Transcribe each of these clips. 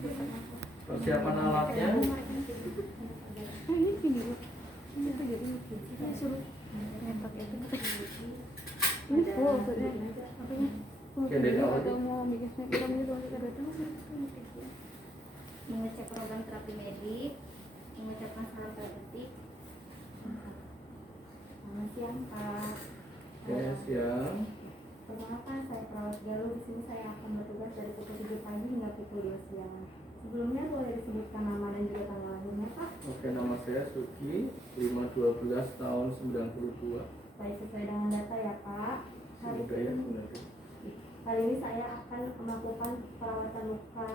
Persiapan alatnya. Oke, dari awal mengecek program terapi medik, mengucapkan salam terdetik. Selamat siang Pak. Oke, siang. Perkenalkan, saya perawat Galuh. Di sini saya akan bertugas dari pukul 7 pagi hingga pukul 2 siang. Sebelumnya boleh disebutkan nama dan juga tanggal lahirnya Pak? Oke, nama saya Suki, 5/12 tahun 92. Baik, sesuai dengan data ya Pak. Hari ini saya akan melakukan perawatan luka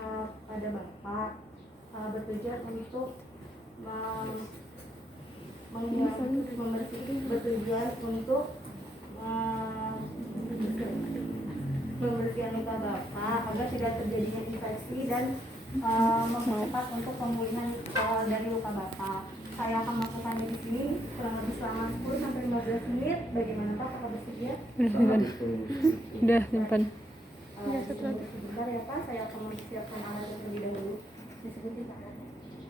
pada Bapak, bertujuan untuk membersihkan luka Bapak agar tidak terjadinya infeksi dan mempercepat untuk pemulihan dari luka Bapak. Saya akan melakukannya di sini selama 10 sampai 15 menit. Bagaimana Pak? Apakah bersedia? Udah simpan. Sebentar ya Pak, saya akan mempersiapkan alat terlebih dahulu. Disebutin Pak.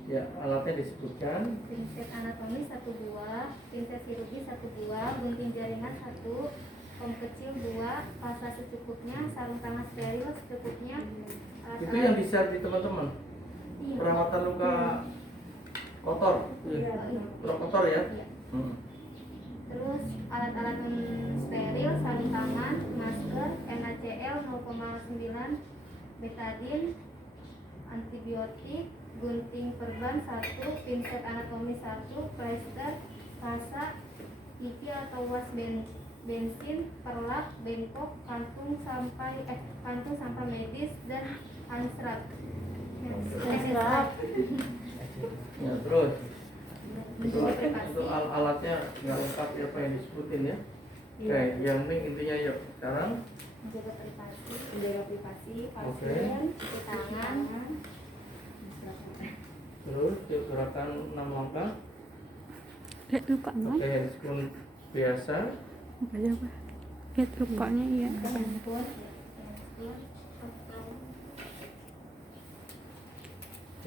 Ya, alatnya disebutkan. Pinset anatomi 1 buah, pinset chirurgi 1 buah, gunting jaringan 1, pom kecil 2, pasta secukupnya, sarung tangan steril secukupnya. Itu yang bisa di teman-teman. Iya. Perawatan luka kotor. Iya. Luka kotor ya. Iya. Terus alat-alat steril, sarung tangan, masker, NaCl 0,9, betadin, antibiotik, gunting perban 1, pinset anatomi 1, plester, kasa, gigi atau was bensin, perlak, bengkok, kantung sampah medis dan ansrat. Ya, terus untuk alatnya nggak lengkap ya apa yang disebutin ya. Oke, yang penting intinya yuk sekarang menjaga privasi, Oke. pasien, cuci tangan. terus yuk gerakan 6 langkah. Lihat lukanya. Oke, handspun biasa. Apa aja apa? Lihat lukanya iya.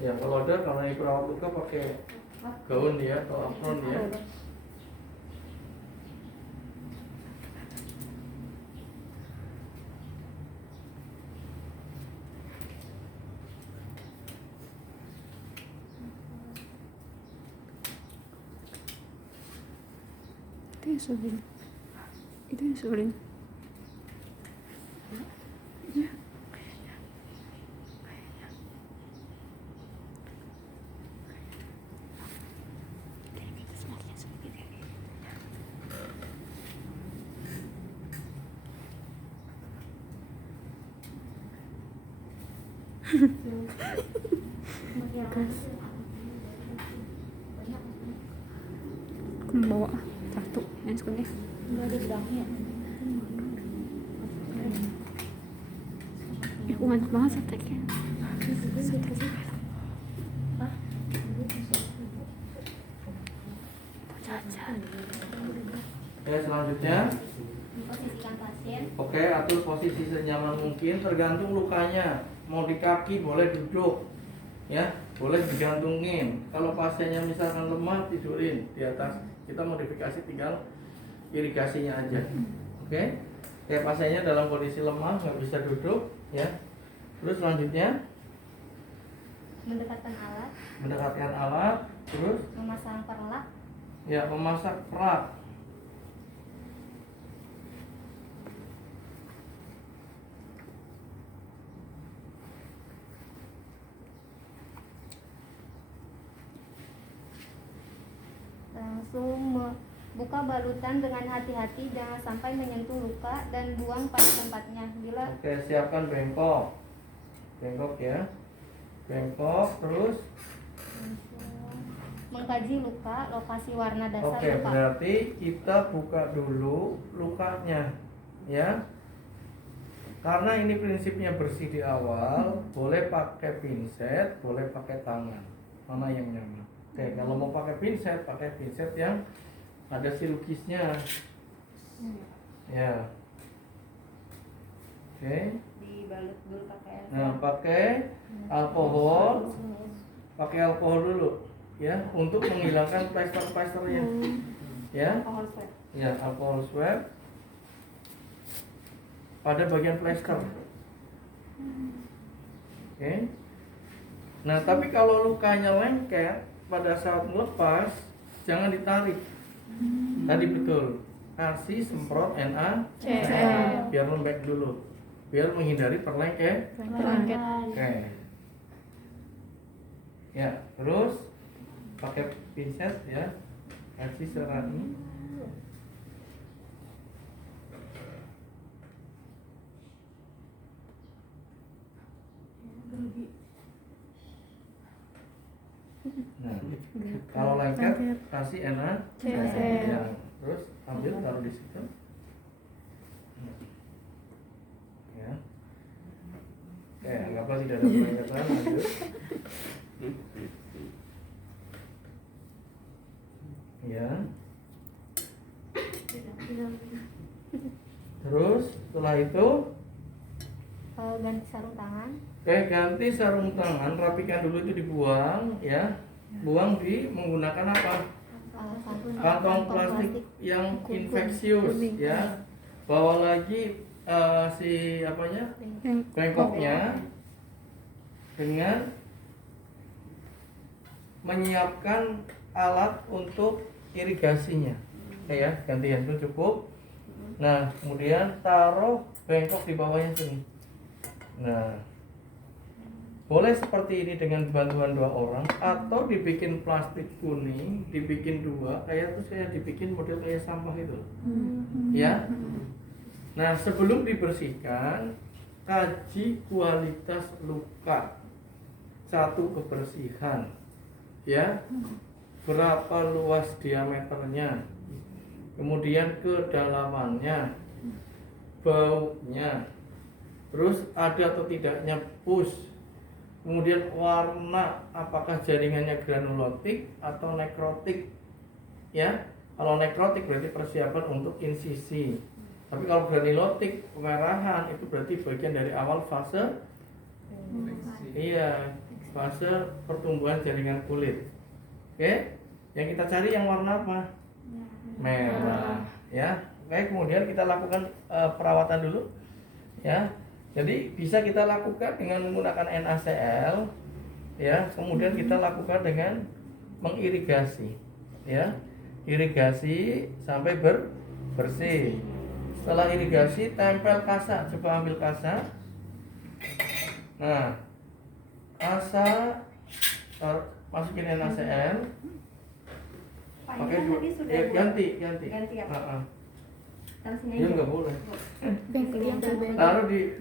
Ya, kalau ada karena ini perawat luka pakai gaun ya atau apron ya. Itu insulin. Itu insulin. Ya. Aku mau bawa satu yang sekali. Enggak ada udangnya. Ya, aku mantap banget sateknya. Oke, selanjutnya. Posisikan pasien. Oke, atur posisi senyaman mungkin tergantung lukanya. Mau di kaki boleh duduk, ya, boleh digantungin. Kalau pasiennya misalkan lemah tidurin di atas. Kita modifikasi tinggal irigasinya aja. Oke, kayak pasiennya dalam kondisi lemah nggak bisa duduk, ya. Terus selanjutnya mendekatkan alat, terus Memasang perlak. ya memasak perlak. Langsung buka balutan dengan hati-hati, jangan sampai menyentuh luka dan buang pada tempatnya. Bila Oke, siapkan bengkok ya, bengkok. Terus mengkaji luka, lokasi warna dasar oke, luka. berarti kita buka dulu lukanya, ya. Karena ini prinsipnya bersih di awal, boleh pakai pinset, boleh pakai tangan, mana yang nyaman. Oke, kalau mau pakai pinset yang ada silukisnya, ya. Oke. Di dibalut dulu pakai air. Nah, pakai alkohol dulu ya untuk menghilangkan plester-plesternya. Ya. Alkohol swab. Ya, alkohol swab pada bagian plester. Oke. Nah, tapi kalau lukanya lengket pada saat melepas, jangan ditarik. Tadi betul. Kasih semprot NaCl biar lembek dulu. Biar menghindari perlengket. Oke. Ya, terus pakai pinset ya. Kasih serat ini. Nah, kalau lengket kasih NaCl. Ya, terus ambil taruh di situ. Ya. Oke, anggaplah tidak ada pelengketan, lanjut. Ya. Terus setelah itu Ganti sarung tangan. ganti sarung tangan, rapikan dulu itu dibuang ya. Buang menggunakan apa? Kantong plastik yang infeksius ya. Bawa lagi si apanya? Bengkoknya dengan menyiapkan alat untuk irigasinya. Oke ya, ganti handphone cukup. Nah, kemudian taruh bengkok di bawahnya sini. Nah, boleh seperti ini dengan bantuan 2 orang atau dibikin plastik kuning, dibikin 2, kayak itu saya dibikin model kayak sampah itu. Ya. Nah, sebelum dibersihkan, kaji kualitas luka. 1, kebersihan. Ya. Berapa luas diameternya. Kemudian kedalamannya. Baunya. Terus ada atau tidaknya pus. Kemudian warna, apakah jaringannya granulotik atau nekrotik. Ya, kalau nekrotik berarti persiapan untuk insisi. Tapi kalau granulotik, pemerahan itu berarti bagian dari awal fase. Iya, fase pertumbuhan jaringan kulit. Oke, yang kita cari yang warna apa? Merah. Ya, oke. Kemudian kita lakukan perawatan dulu. Ya. Jadi bisa kita lakukan dengan menggunakan NaCl, ya. Kemudian kita lakukan dengan mengirigasi, ya. Irigasi sampai bersih. Setelah irigasi, tempel kasa. Coba ambil kasa. Nah, kasa masukin NaCl. Pakai dua. Ganti. Ganti ya. Taruh sini Iya aja. nggak boleh. Bengkok yang berbeda. Taruh di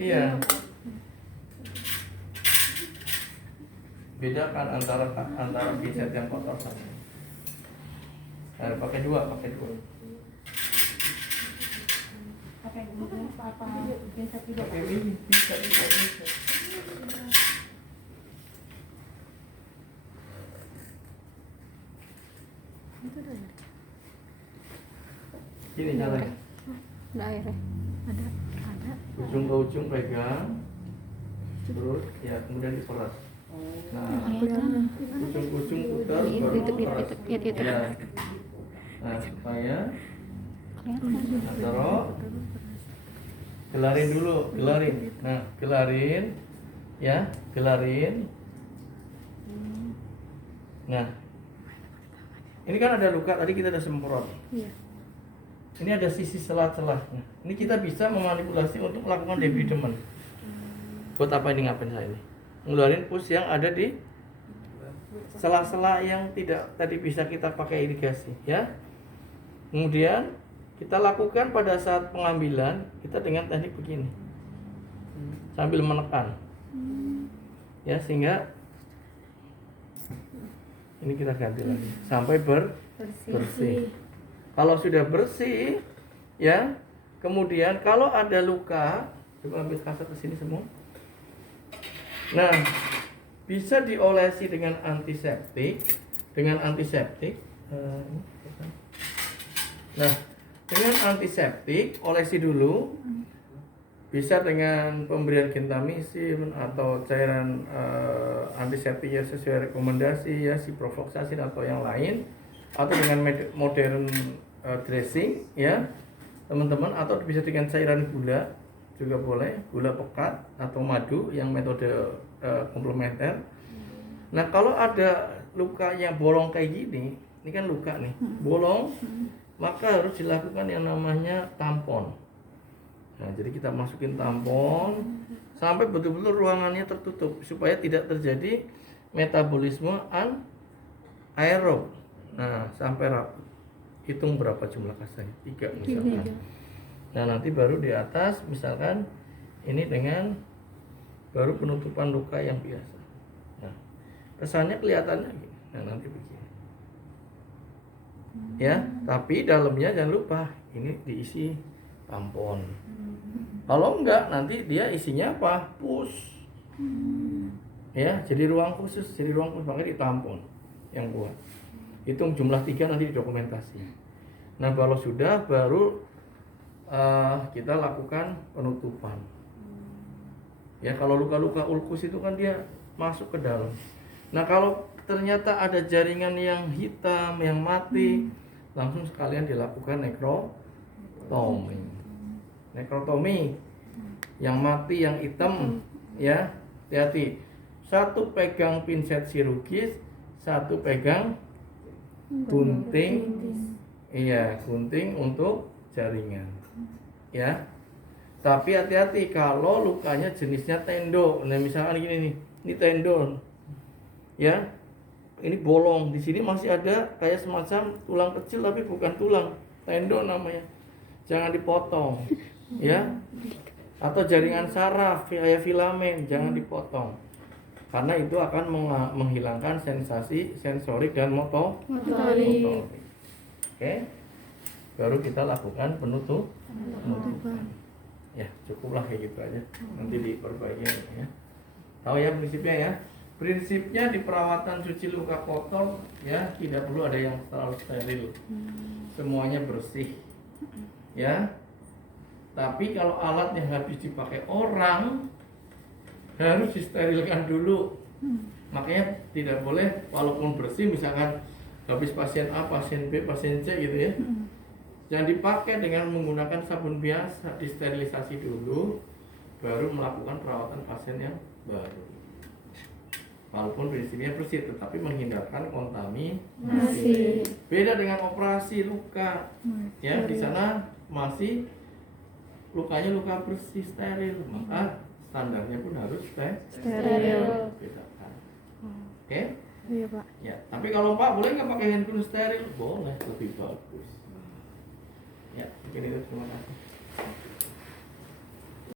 iya. Bedakan antara pinset yang kotor sama. Nah, pakai dua. Pakai apa? Pinset juga. Pakai ini bisa. Itu ada air. Ini caranya. Ada air ya? Ada. Ujung ke ujung pegang. Terus ya kemudian diperas. Nah, ujung ke ujung putar baru diperas. Itu. Ya. Nah, supaya taruh. Gelarin dulu, gelarin. Nah, gelarin. Ya, gelarin. Nah, ini kan ada luka tadi kita udah semprot. Iya. Ini ada sisi celah-celah. Nah, ini kita bisa memanipulasi untuk melakukan debridement. Buat apa ini ngapain saya ini? Ngeluarin pus yang ada di sela-sela yang tidak tadi bisa kita pakai irigasi, ya. Kemudian kita lakukan pada saat pengambilan kita dengan teknik begini, sambil menekan, ya, sehingga ini kita ganti lagi sampai bersih. Kalau sudah bersih, ya, kemudian kalau ada luka, coba ambil kasar ke sini semua. Nah, bisa diolesi dengan antiseptik, Nah, dengan antiseptik olesi dulu, Bisa dengan pemberian gentamicin atau cairan antiseptik ya sesuai rekomendasi ya, ciprofloxacin atau yang lain, atau dengan modern dressing ya teman-teman, atau bisa dengan cairan gula juga boleh, gula pekat atau madu yang metode komplementer. Nah kalau ada luka yang bolong kayak gini, ini kan luka nih bolong, maka harus dilakukan yang namanya tampon. Nah, jadi kita masukin tampon sampai betul-betul ruangannya tertutup supaya tidak terjadi metabolisme anaerob. Nah, sampai rapuh. Hitung berapa jumlah kasanya? 3 misalkan. Nah, nanti baru di atas misalkan ini dengan baru penutupan luka yang biasa. Nah, kesannya kelihatannya gini. Nah, nanti begini. Ya, tapi dalamnya jangan lupa ini diisi tampon. Kalau enggak nanti dia isinya apa? Pus. Ya, jadi ruang khusus, makanya ditampon yang buat. Hitung jumlah 3 nanti di dokumentasi. Nah, kalau sudah baru kita lakukan penutupan. Ya, kalau luka-luka ulkus itu kan dia masuk ke dalam. Nah, kalau ternyata ada jaringan yang hitam, yang mati, langsung sekalian dilakukan nekrotomi. Nekrotomi yang mati, yang hitam ya, hati-hati. Satu pegang pinset chirurgis, satu pegang gunting. Iya, gunting untuk jaringan. Ya. Tapi hati-hati kalau lukanya jenisnya tendon. Nah, misalkan gini nih, ini tendon. Ya. Ini bolong, di sini masih ada kayak semacam tulang kecil tapi bukan tulang, tendon namanya. Jangan dipotong. Ya, atau jaringan saraf kayak filamen jangan dipotong karena itu akan menghilangkan sensasi sensorik dan motorik. Oke, baru kita lakukan penutupan. Ya, cukuplah kayak gitu aja, nanti diperbaiki ya. Tahu ya prinsipnya ya. Prinsipnya di perawatan cuci luka kotor ya, tidak perlu ada yang terlalu steril, semuanya bersih ya. Tapi kalau alat yang habis dipakai orang harus disterilkan dulu. Makanya tidak boleh walaupun bersih, misalkan habis pasien A, pasien B, pasien C gitu ya. Jangan dipakai dengan menggunakan sabun biasa, disterilisasi dulu baru melakukan perawatan pasien yang baru. Walaupun prinsipnya bersih tetapi menghindarkan kontaminasi. Beda dengan operasi luka. Ya, di sana masih lukanya luka bersih steril, maka standarnya pun harus steril. Bedakan. Oke? Iya Pak. Ya, tapi kalau Pak boleh nggak pakai handphone steril? Boleh, lebih bagus. Ya, mungkin itu terima kasih.